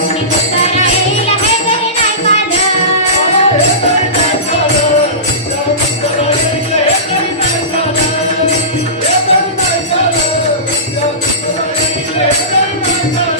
मी तुतरेला हे घे नाही पाड तुतरेला हे घे नाही पाड हे तुतरेला विद्या विरणी